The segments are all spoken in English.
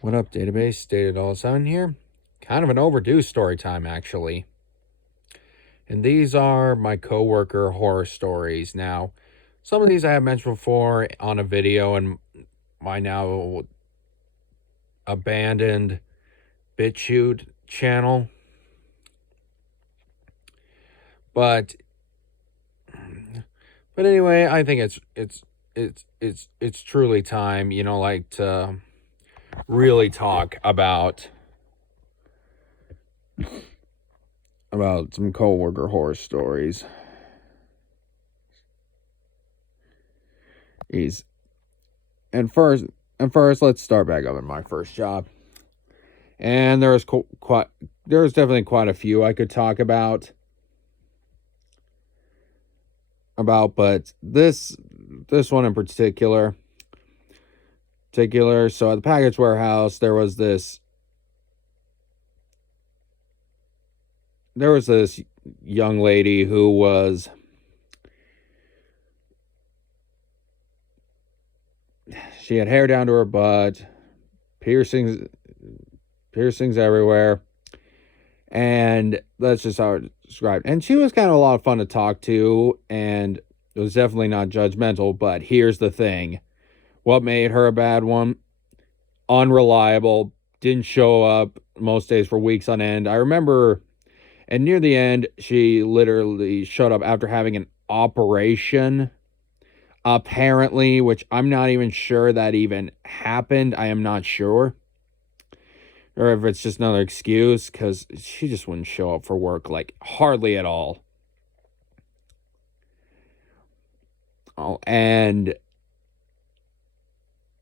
What up, database? Dated7 here. Kind of an overdue story time, actually. And these are my coworker horror stories. Now, some of these I have mentioned before on a video in my now abandoned BitChute channel. But anyway, I think it's truly time, like to really talk about some coworker horror stories. He's and first let's start back up in my first job. And there's definitely quite a few I could talk about, but this one in particular. So at the package warehouse, there was this young lady who was she had hair down to her butt, piercings everywhere, and that's just how it's described. And she was kind of a lot of fun to talk to, and it was definitely not judgmental. But here's the thing: what made her a bad one? Unreliable, didn't show up most days for weeks on end. I remember, and near the end, she literally showed up after having an operation, apparently, which I'm not even sure that even happened. I am not sure. Or if it's just another excuse, because she just wouldn't show up for work, like, hardly at all. Oh, and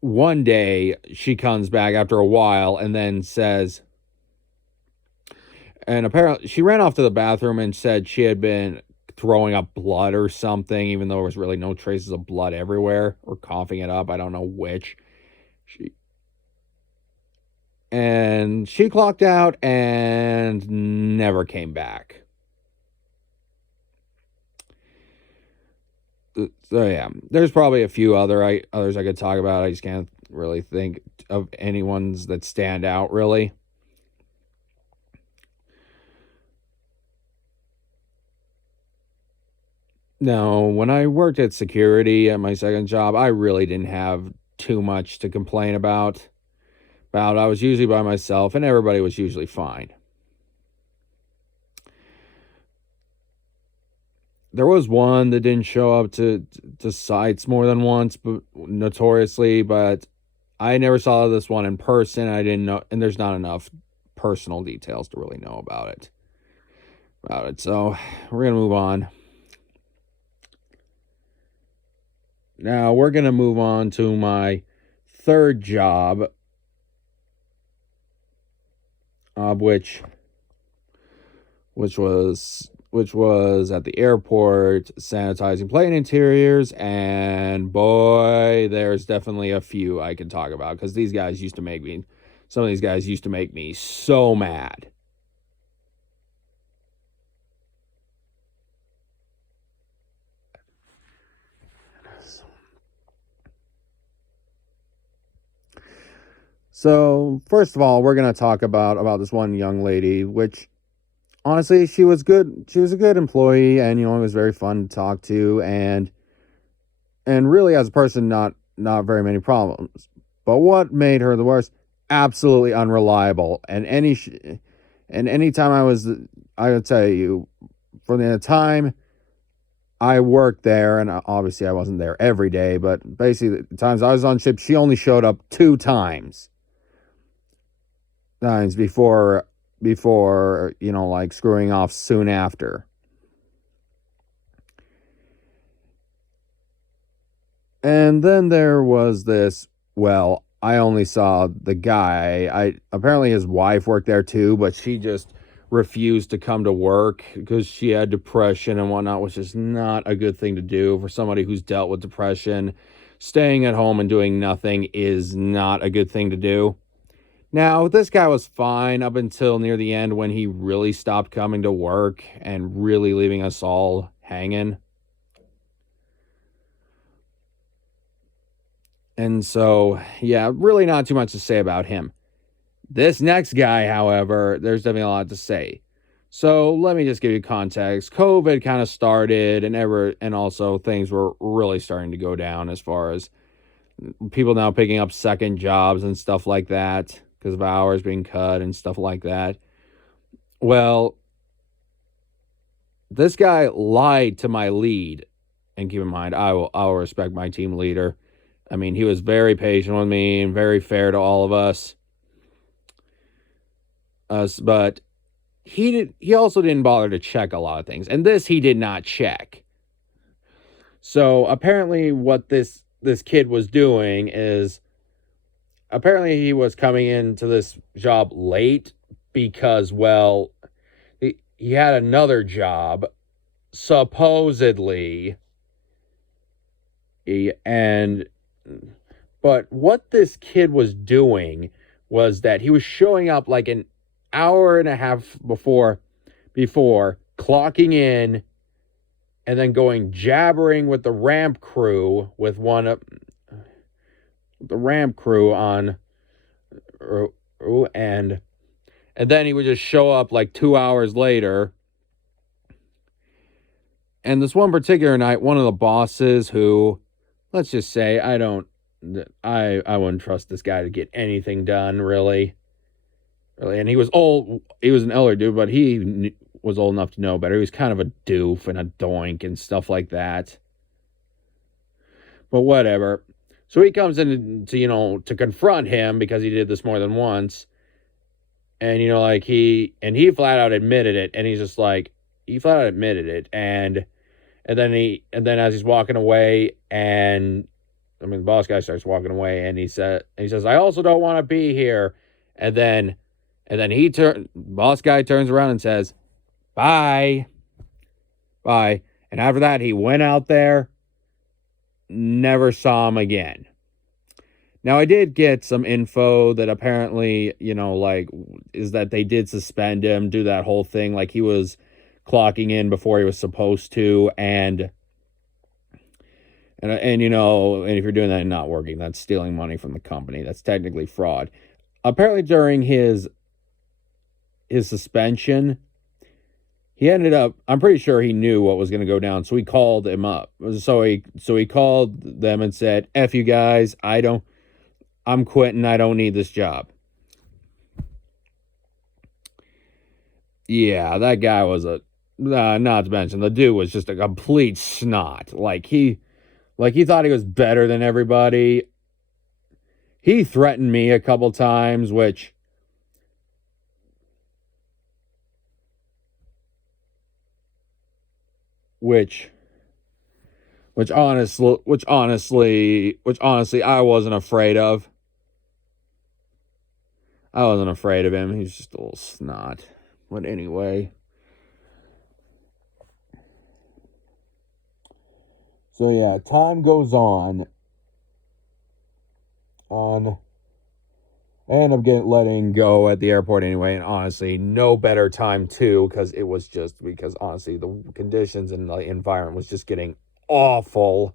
one day, she comes back after a while and then says, and apparently, she ran off to the bathroom and said she had been throwing up blood or something, even though there was really no traces of blood everywhere, or coughing it up. I don't know which. And she clocked out and never came back. So yeah, there's probably a few others I could talk about. I just can't really think of any ones that stand out, really. Now, when I worked at security at my second job, I really didn't have too much to complain about. I was usually by myself, and everybody was usually fine. There was one that didn't show up to sites more than once, but notoriously, but I never saw this one in person. I didn't know, and there's not enough personal details to really know about it. So we're gonna move on. Now we're gonna move on to my third job, which was at the airport sanitizing plane interiors, and boy, there's definitely a few I can talk about, because some of these guys used to make me so mad. So first of all, we're gonna talk about this one young lady, which honestly, she was good. She was a good employee, and it was very fun to talk to, and really, as a person, not very many problems. But what made her the worst? Absolutely unreliable. And any time I would tell you, for the time I worked there, and obviously I wasn't there every day, but basically the times I was on shift, she only showed up two times before like screwing off soon after. And then there was this, well, I only saw the guy. Apparently his wife worked there too, but she just refused to come to work because she had depression and whatnot, which is not a good thing to do for somebody who's dealt with depression. Staying at home and doing nothing is not a good thing to do. Now, this guy was fine up until near the end, when he really stopped coming to work and really leaving us all hanging. And so, yeah, really not too much to say about him. This next guy, however, there's definitely a lot to say. So let me just give you context. COVID kind of started, and also things were really starting to go down as far as people now picking up second jobs and stuff like that because of hours being cut and stuff like that. Well, this guy lied to my lead, and keep in mind, I will respect my team leader. I mean, he was very patient with me and very fair to all of us. But he also didn't bother to check a lot of things, and this he did not check. So apparently, what this kid was doing is apparently he was coming into this job late because, well, he had another job supposedly, and but what this kid was doing was that he was showing up like an hour and a half before clocking in and then going jabbering with the ramp crew with one of the ramp crew on and then he would just show up like 2 hours later. And this one particular night, one of the bosses who, let's just say, I wouldn't trust this guy to get anything done, really. And he was old. He was an elder dude, but he was old enough to know better. He was kind of a doof and a doink and stuff like that. But whatever. So he comes in to confront him because he did this more than once. And, like he flat out admitted it. And he's just like, he flat out admitted it. And then as he's walking away, and the boss guy starts walking away, and he says, I also don't want to be here. And then boss guy turns around and says, bye. And after that, he went out there, never saw him again. Now, I did get some info that apparently, is that they did suspend him, do that whole thing, like he was clocking in before he was supposed to, and if you're doing that and not working, that's stealing money from the company. That's technically fraud. Apparently, during his suspension, he ended up, I'm pretty sure he knew what was going to go down, so he called him up. So he called them and said, F you guys, I'm quitting, I don't need this job. Yeah, that guy was not to mention, the dude was just a complete snot. Like he thought he was better than everybody. He threatened me a couple times, which honestly I wasn't afraid of. I wasn't afraid of him. He's just a little snot. But anyway. So yeah, time goes on. I end up letting go at the airport anyway, and honestly, no better time too, because honestly, the conditions and the environment was just getting awful.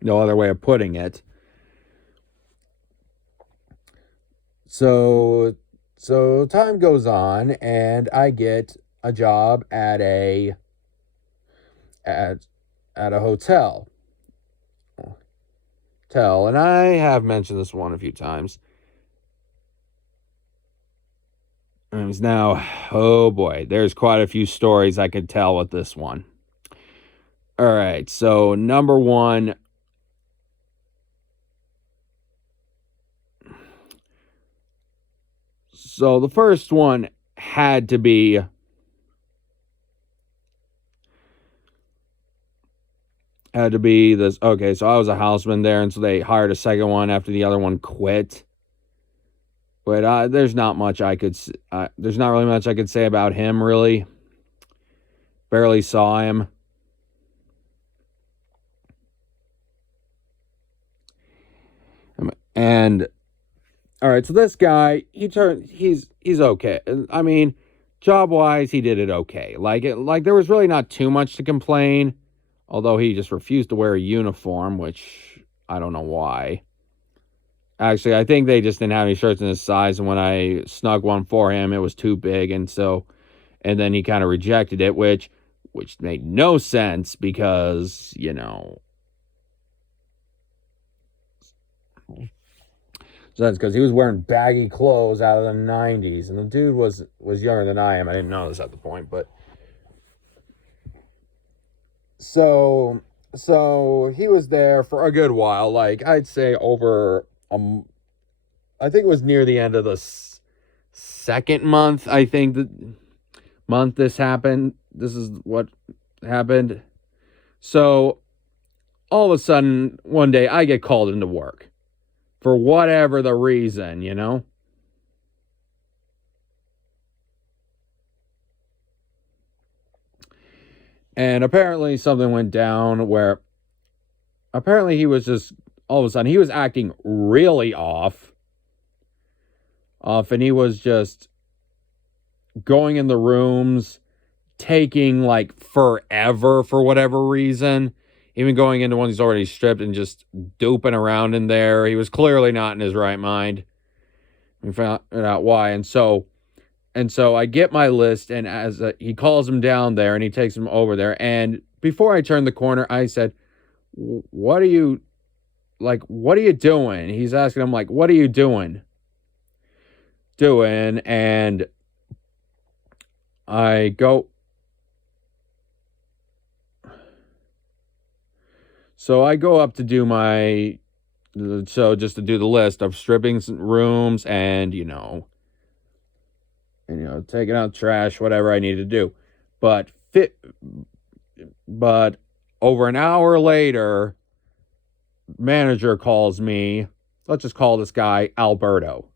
No other way of putting it. So time goes on, and I get a job at a hotel. And I have mentioned this one a few times. And now, oh boy, there's quite a few stories I could tell with this one. All right, so number one. So the first one had to be this. Okay, so I was a houseman there, and so they hired a second one after the other one quit. But there's not much I could. There's not really much I could say about him. Really, barely saw him. And all right, so this guy, he's okay. I mean, job wise, he did it okay. Like there was really not too much to complain. Although he just refused to wear a uniform, which I don't know why. Actually, I think they just didn't have any shirts in his size, and when I snug one for him, it was too big, and then he kind of rejected it, which made no sense because, so that's because he was wearing baggy clothes out of the 90s, and the dude was younger than I am. I didn't know this at the point, but so he was there for a good while, like I'd say over I think it was near the end of the second month. I think the month this happened. This is what happened. So all of a sudden, one day I get called into work for whatever the reason, And apparently something went down where apparently he was just all of a sudden he was acting really off, and he was just going in the rooms, taking like forever for whatever reason, even going into ones he's already stripped and just duping around in there. He was clearly not in his right mind. We found out why, and so I get my list, and as he calls him down there, and he takes him over there, and before I turn the corner, I said, "What are you doing?" He's asking him, like, "What are you doing?" And I go. So I go up to do just to do the list of stripping rooms and, taking out trash, whatever I need to do. But over an hour later, manager calls me. Let's just call this guy Alberto.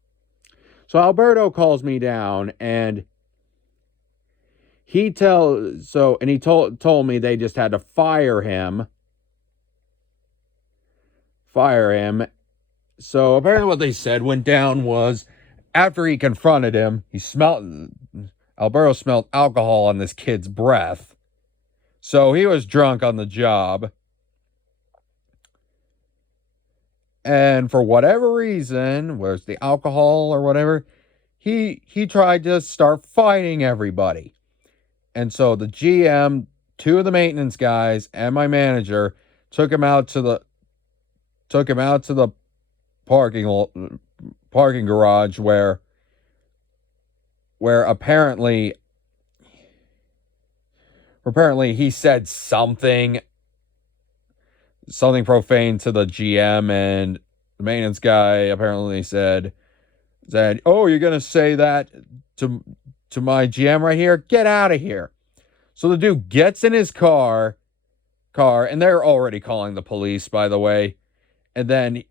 So Alberto calls me down, and he told me they just had to fire him. So apparently what they said went down was after he confronted him, Alberto smelled alcohol on this kid's breath. So he was drunk on the job. And for whatever reason, whether it's the alcohol or whatever, he tried to start fighting everybody. And so the GM, two of the maintenance guys, and my manager took him out to the parking garage where apparently he said something profane to the GM, and the maintenance guy apparently said, "Oh, you're gonna say that to my GM right here? Get out of here." So the dude gets in his car, and they're already calling the police, by the way, and then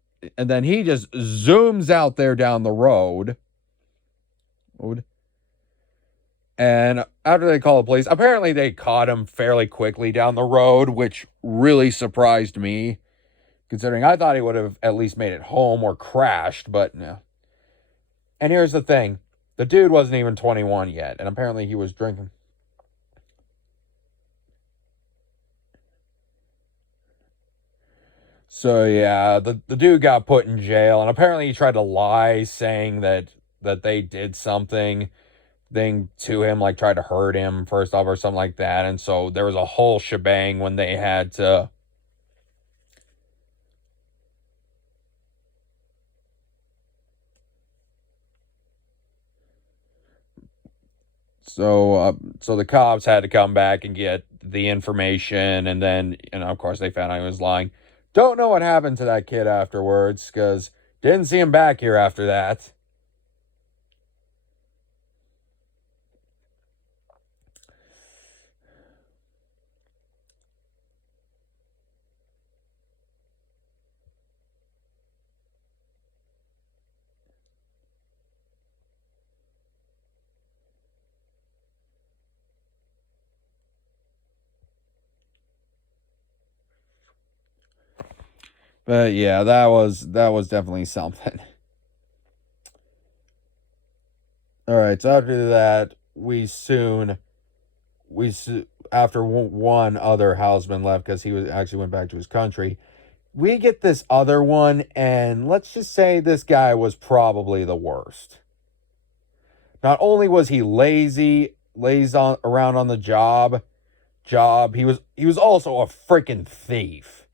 he just zooms out there down the road. And after they call the police, apparently they caught him fairly quickly down the road, which really surprised me, considering I thought he would have at least made it home or crashed, but no. And here's the thing. The dude wasn't even 21 yet, and apparently he was drinking. So yeah, the dude got put in jail, and apparently he tried to lie, saying that they did something to him, like tried to hurt him first off or something like that. And so there was a whole shebang when they had to so the cops had to come back and get the information, and then of course they found out he was lying. Don't know what happened to that kid afterwards, because didn't see him back here after that. But yeah, that was definitely something. All right, so after that, after one other houseman left because he was actually went back to his country. We get this other one, and let's just say this guy was probably the worst. Not only was he lazy around on the job, he was also a freaking thief.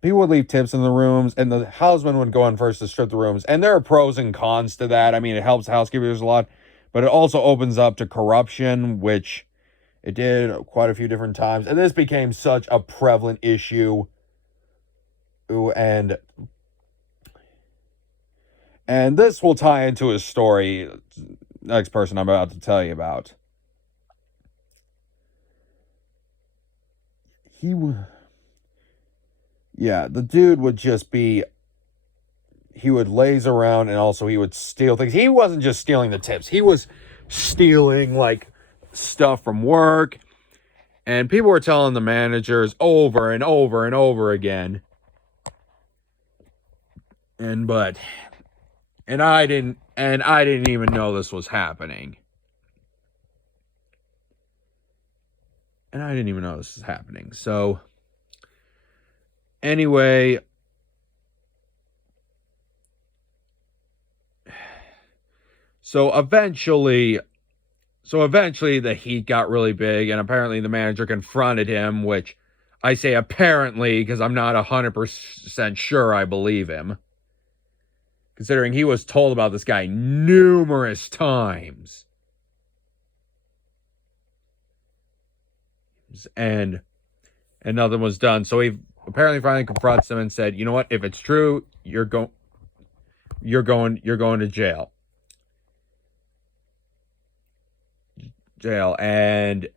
People would leave tips in the rooms, and the houseman would go in first to strip the rooms. And there are pros and cons to that. I mean, it helps housekeepers a lot, but it also opens up to corruption, which it did quite a few different times. And this became such a prevalent issue. And this will tie into his story, next person I'm about to tell you about. The dude would just be, he would laze around, and also he would steal things. He wasn't just stealing the tips. He was stealing, like, stuff from work. And people were telling the managers over and over and over again. And I didn't even know this was happening. So anyway, so eventually the heat got really big, and apparently the manager confronted him, which I say apparently because I'm not 100% sure I believe him, considering he was told about this guy numerous times. And nothing was done. So he apparently finally confronts him and said, "You know what? If it's true, you're going to jail." And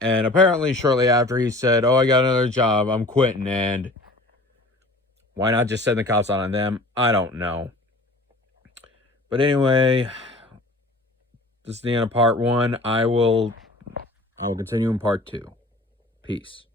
apparently shortly after he said, "Oh, I got another job. I'm quitting." And why not just send the cops on them? I don't know. But anyway, this is the end of part 1. I will continue in part 2. Peace.